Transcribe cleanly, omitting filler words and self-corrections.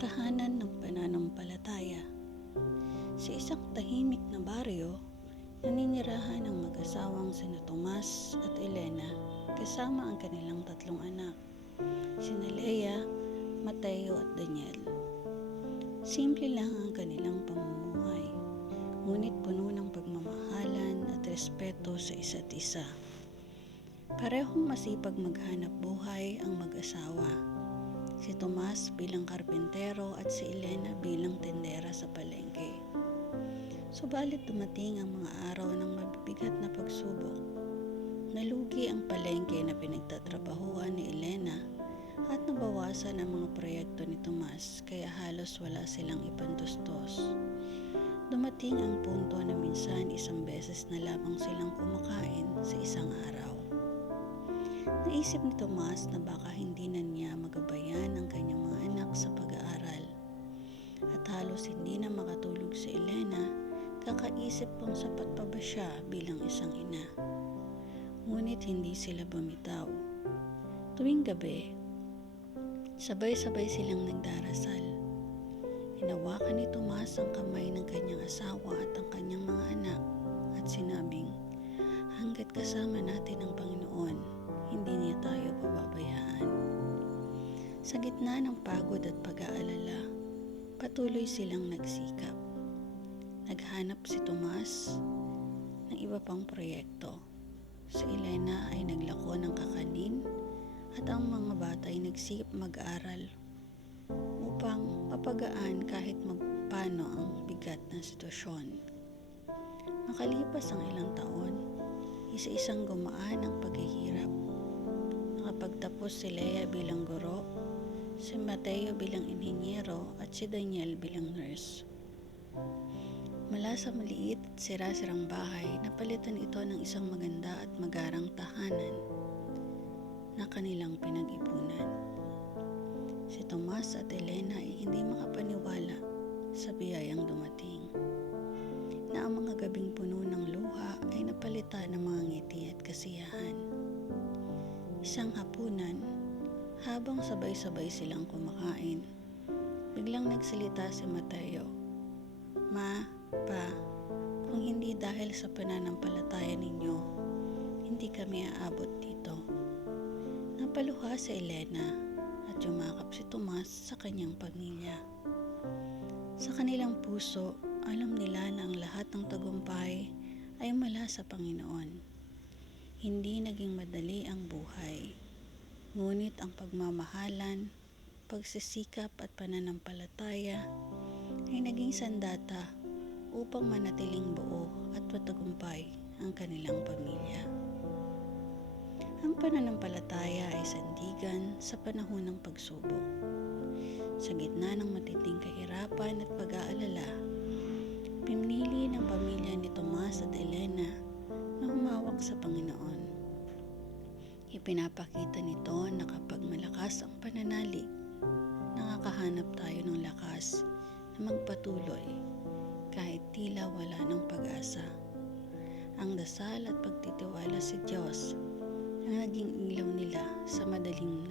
Tahanan ng pananampalataya. Sa isang tahimik na baryo, naninirahan ang mag-asawang sina Tomas at Elena kasama ang kanilang tatlong anak, sina Lea, Mateo at Daniel. Simple lang ang kanilang pamumuhay, ngunit puno ng pagmamahalan at respeto sa isa't isa. Parehong masipag maghanap buhay ang mag-asawa. Si Tomas bilang karpentero at si Elena bilang tendera sa palengke. Subalit dumating ang mga araw ng mabibigat na pagsubok. Nalugi ang palengke na pinagtatrabahuan ni Elena at nabawasan ang mga proyekto ni Tomas kaya halos wala silang ipantustos. Dumating ang punto na minsan isang beses na lamang silang kumakain sa isang araw. Naisip ni Tomas na baka hindi na niya magabayan ang kanyang mga anak sa pag-aaral. At halos hindi na makatulog si Elena, kakaisip kung sapat pa ba siya bilang isang ina. Ngunit hindi sila bumitaw. Tuwing gabi, sabay-sabay silang nagdarasal. Hinawakan ni Tomas ang kamay ng kanyang asawa at ang kanyang mga anak at sinabing, "Hanggat kasama natin ang Panginoon, hindi niya tayo pababayaan." Sa gitna ng pagod at pag-aalala, patuloy silang nagsikap. Naghanap si Tomas ng iba pang proyekto. Si Elena ay naglako ng kakanin at ang mga bata ay nagsikap mag-aral upang mapagaan kahit magpano ang bigat ng sitwasyon. Makalipas ang ilang taon, isa-isang gumaan ang paghihirap. Nakapagtapos si Lea bilang guro, si Mateo bilang inhinyero at si Daniel bilang nurse. Mula sa maliit at sira-sirang bahay, napalitan ito ng isang maganda at magarang tahanan na kanilang pinag-ipunan. Si Tomas at Elena ay hindi makapaniwala sa biyayang dumating, na ang mga gabing puno ng luha ay napalitan ng mga ngiti at kasiyahan. Isang hapunan, habang sabay-sabay silang kumakain, biglang nagsalita si Mateo, "Ma, Pa, kung hindi dahil sa pananampalataya ninyo, hindi kami aabot dito." Napaluha si Elena at yumakap si Tomas sa kanyang pamilya. Sa kanilang puso, alam nila na ang lahat ng tagumpay ay mula sa Panginoon. Hindi naging madali ang buhay, ngunit ang pagmamahalan, pagsisikap at pananampalataya ay naging sandata upang manatiling buo at matagumpay ang kanilang pamilya. Ang pananampalataya ay sandigan sa panahon ng pagsubok. Sa gitna ng matinding kahirapan at pag-aalala, pinili ng pamilya ni Tomas at Elena na humawak sa Panginoon. Ipinapakita nito na kapag malakas ang pananalig, nakakahanap tayo ng lakas na magpatuloy kahit tila wala ng pag-asa. Ang dasal at pagtitiwala sa Diyos ang naging ilaw nila sa madaling